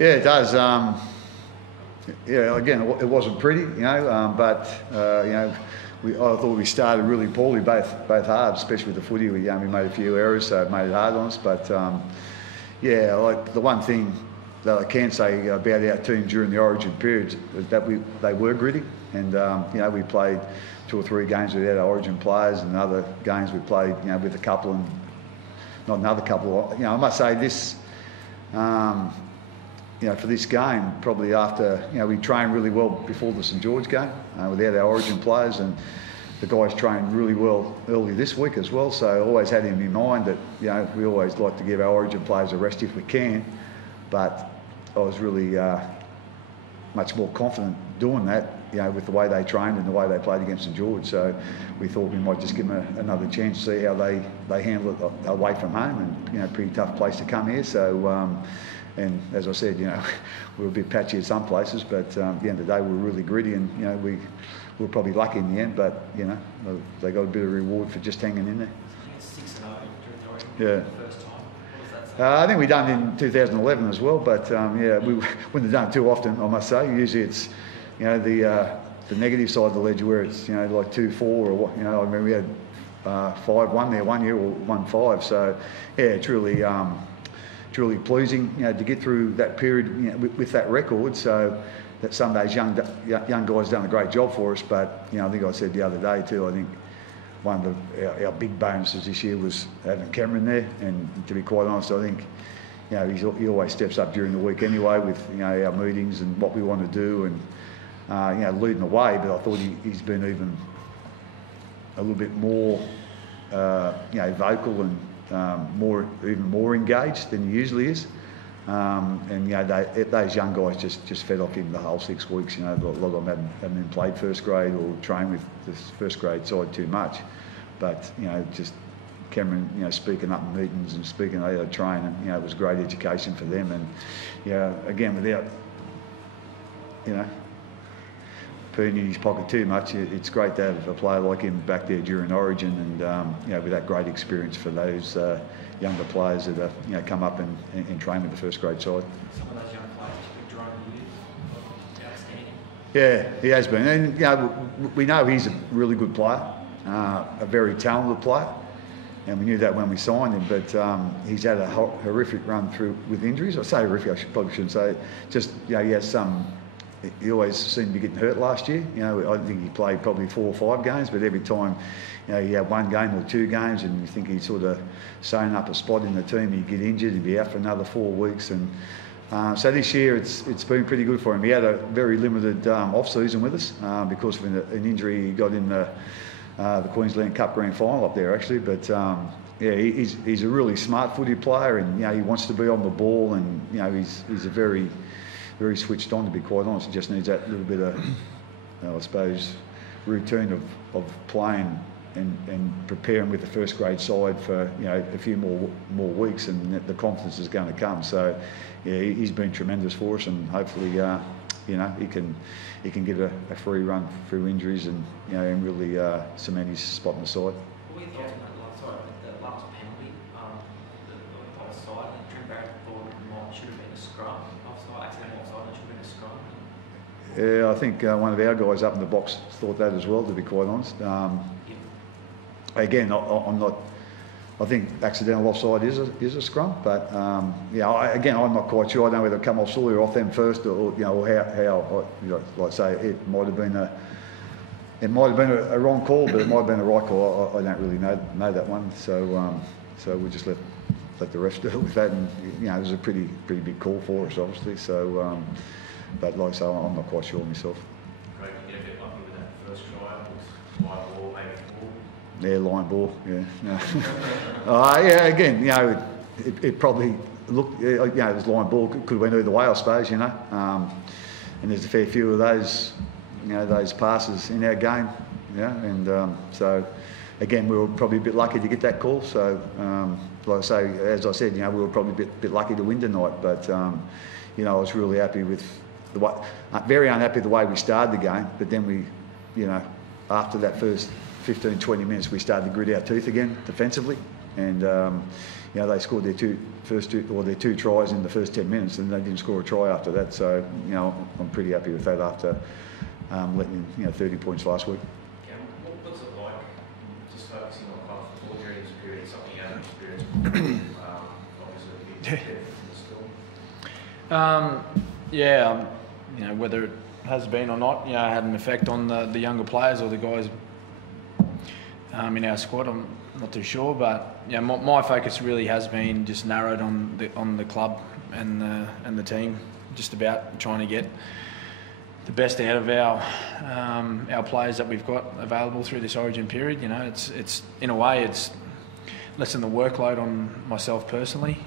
Yeah, it does. Yeah, again, it wasn't pretty, but I thought we started really poorly, both halves, especially with the footy. We made a few errors, so it made it hard on us. But yeah, like the one thing that I can say about our team during the Origin period was that they were gritty, and we played 2 or 3 games without our Origin players, and other games we played with a couple, and not another couple. I must say this. For this game, probably after, we trained really well before the St George game without our Origin players, and the guys trained really well early this week as well. So I always had in my mind that, we always like to give our Origin players a rest if we can, but I was really much more confident doing that, with the way they trained and the way they played against St George. So we thought we might just give them another chance to see how they handle it away from home, and, pretty tough place to come here. So, and as I said, we were a bit patchy at some places, but at the end of the day, we were really gritty, and we were probably lucky in the end. But they got a bit of reward for just hanging in there. It's 6-0 during the first time. What does that say? I think we done it in 2011 as well, but we wouldn't have done it too often, I must say. Usually it's the negative side of the ledger where it's like 2-4 or what. I remember we had 5-1 there one year, or 1-5. So yeah, it's really pleasing, to get through that period, with that record. So that some of those young guys done a great job for us. But I think I said the other day too, I think one of our big bonuses this year was having Cameron there. And to be quite honest, I think he always steps up during the week anyway with our meetings and what we want to do, and leading the way. But I thought he's been even a little bit more vocal and even more engaged than he usually is, and those young guys just fed off him the whole 6 weeks. A lot of them haven't even played first grade or trained with the first grade side too much, but just Cameron speaking up in meetings and speaking how to train, and it was great education for them. And again, without putting in his pocket too much, it's great to have a player like him back there during Origin, and with that great experience for those younger players that have come up and train with the first grade side. Some of those young players have grown outstanding. Yeah, he has been, and we know he's a really good player, a very talented player, and we knew that when we signed him. But he's had a horrific run through with injuries. I say horrific, probably shouldn't say it. Just he has some. He always seemed to be getting hurt last year. I think he played probably 4 or 5 games, but every time, he had 1 game or 2 games, and you think he'd sort of sewn up a spot in the team. He'd get injured, he'd be out for another 4 weeks, and so this year it's been pretty good for him. He had a very limited off-season with us because of an injury he got in the Queensland Cup Grand Final up there actually. But he's a really smart footy player, and he wants to be on the ball, and he's a very switched on, to be quite honest. He just needs that little bit of, I suppose, routine of playing and preparing with the first grade side for a few more weeks, and the confidence is going to come. So he's been tremendous for us, and hopefully he can get a free run through injuries and and really cement his spot in the side. What were your thoughts on the last penalty, the offside? I think Trent Barrett thought it should have been a scrum. Accidental offside, it should have been a scrum. Yeah, I think one of our guys up in the box thought that as well, to be quite honest. Again, I'm not. I think accidental offside is a scrum, but again, I'm not quite sure. I don't know whether it come off Sully or off them first, or how like I say, it might have been a wrong call, but it might have been a right call. I don't really know that one. So we just let the refs deal with that, and it was a pretty big call for us, obviously. So, but like I say, I'm not quite sure myself. Great to get a bit lucky with that first try. It was line ball, maybe ball. Yeah, line ball. Yeah. Again, it probably looked. It was line ball. Could have went either way, I suppose. And there's a fair few of those, those passes in our game. And so again, we were probably a bit lucky to get that call. So. Like I say, as I said, we were probably a bit lucky to win tonight, but I was really happy with the way, very unhappy with the way we started the game. But then we, after that first 15-20 minutes, we started to grit our teeth again defensively, and they scored their two tries in the first 10 minutes, and they didn't score a try after that. So I'm pretty happy with that after letting in 30 points last week. What's it like just focusing on club football during this period? Something you haven't experienced before, obviously a big step from the Storm. Whether it has been or not, had an effect on the younger players or the guys in our squad. I'm not too sure, but my focus really has been just narrowed on the club and the team, just about trying to get the best out of our players that we've got available through this Origin period. It's in a way it's lessen the workload on myself personally.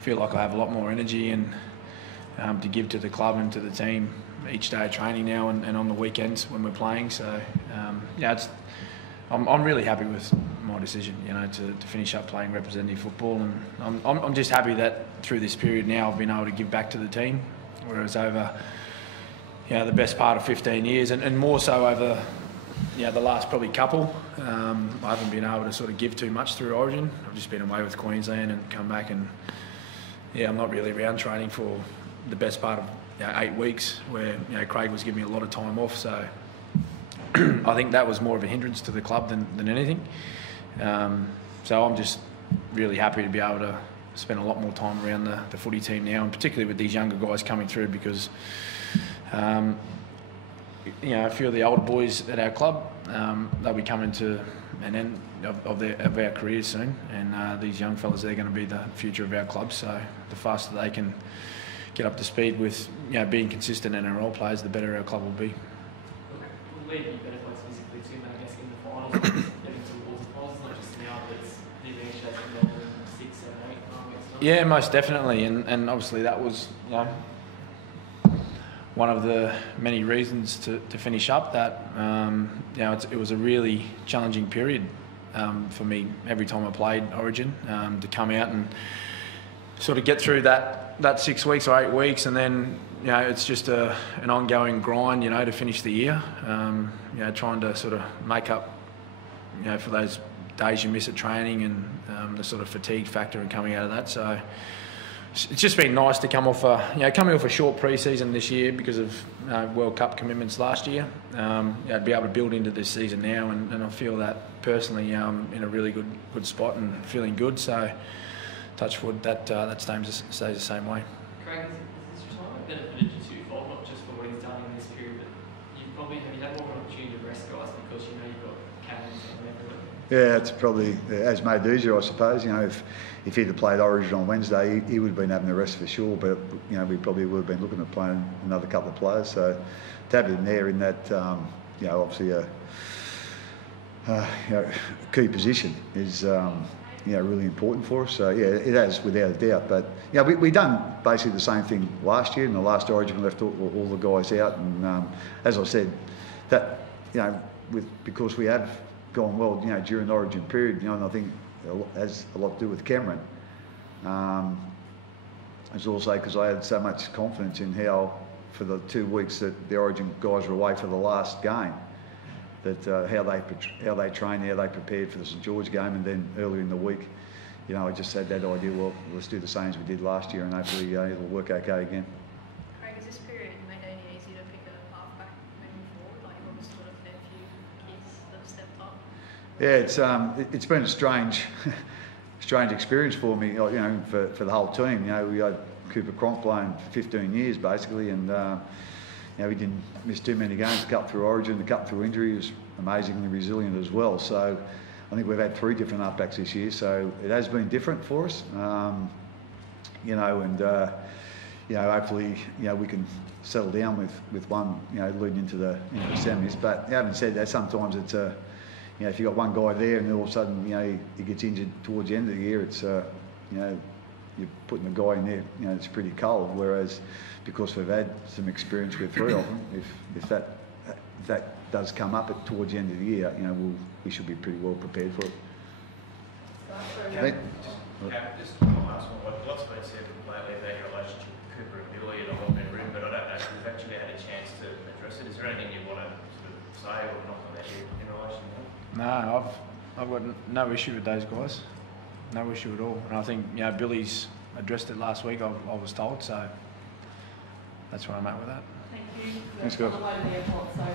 Feel like I have a lot more energy and to give to the club and to the team each day of training now and on the weekends when we're playing. So I'm really happy with my decision, to finish up playing representative football, and I'm just happy that through this period now I've been able to give back to the team, whereas over the best part of 15 years and more so over the last probably couple, I haven't been able to sort of give too much through Origin. I've just been away with Queensland and come back, and I'm not really around training for the best part of 8 weeks, where Craig was giving me a lot of time off. So I think that was more of a hindrance to the club than anything. So I'm just really happy to be able to spend a lot more time around the footy team now, and particularly with these younger guys coming through, because a few of the older boys at our club, they'll be coming to an end of our careers soon, and these young fellas, they're going to be the future of our club. So the faster they can get up to speed with being consistent NRL players, the better our club will be. Will there be benefits physically too, I guess, in the finals, getting towards the finals, not just now, but it's the advantage that's in Melbourne 6, 7, 8 Yeah, most definitely, and obviously that was one of the many reasons to finish up that. It was a really challenging period for me every time I played Origin, to come out and sort of get through that 6 weeks or 8 weeks, and then it's just an ongoing grind, to finish the year. Trying to sort of make up, for those days you miss at training, and the sort of fatigue factor and coming out of that. So it's just been nice to come off a short pre-season this year because of World Cup commitments last year. I'd be able to build into this season now, and I feel that personally in a really good spot and feeling good. So touch wood that stays the same way. Craig, has this retirement benefited you twofold, not just for what he's done in this period, but have you had more of an opportunity to rest guys because you've got cabins and everything? Yeah, it's probably has made it easier, I suppose. If he'd have played Origin on Wednesday, he would have been having a rest for sure. But we probably would have been looking at playing another couple of players. So to have him there in that, obviously a key position is really important for us. So it has without a doubt. But we done basically the same thing last year. In the last Origin, we left all the guys out, and as I said, that because we have gone well, during the Origin period, and I think it has a lot to do with Cameron. It's also because I had so much confidence in how, for the 2 weeks that the Origin guys were away for the last game, that how they trained, how they prepared for the St George game, and then earlier in the week, I just had that idea. Well, let's do the same as we did last year, and hopefully it'll work okay again. Craig, has this period made it any easier to pick a halfback moving forward? Like, you've obviously got a fair few kids that have stepped up. Yeah, it's been a strange experience for me. For the whole team. We had Cooper Cronk playing for 15 years basically, and we didn't miss too many games. The cup through Origin, the cup through injury, was amazingly resilient as well. So I think we've had 3 different halfbacks this year, so it has been different for us. Hopefully we can settle down with one leading into the semis. But having said that, sometimes it's if you've got one guy there and all of a sudden he gets injured towards the end of the year, it's you're putting a guy in there, it's pretty cold. Whereas because we've had some experience with 3 of them, if that does come up towards the end of the year, we should be pretty well prepared for it. Just one last one. Lots been said lately about your relationship with Cooper and Billy, and I've been written, but I don't know if you've actually had a chance to address it. Is there anything you want to sort of say or not on that in relation to that? No, I've got no issue with those guys, no issue at all. And I think Billy's addressed it last week. I was told, so that's where I'm at with that. Thank you. Thanks, guys. On the way to the airport, so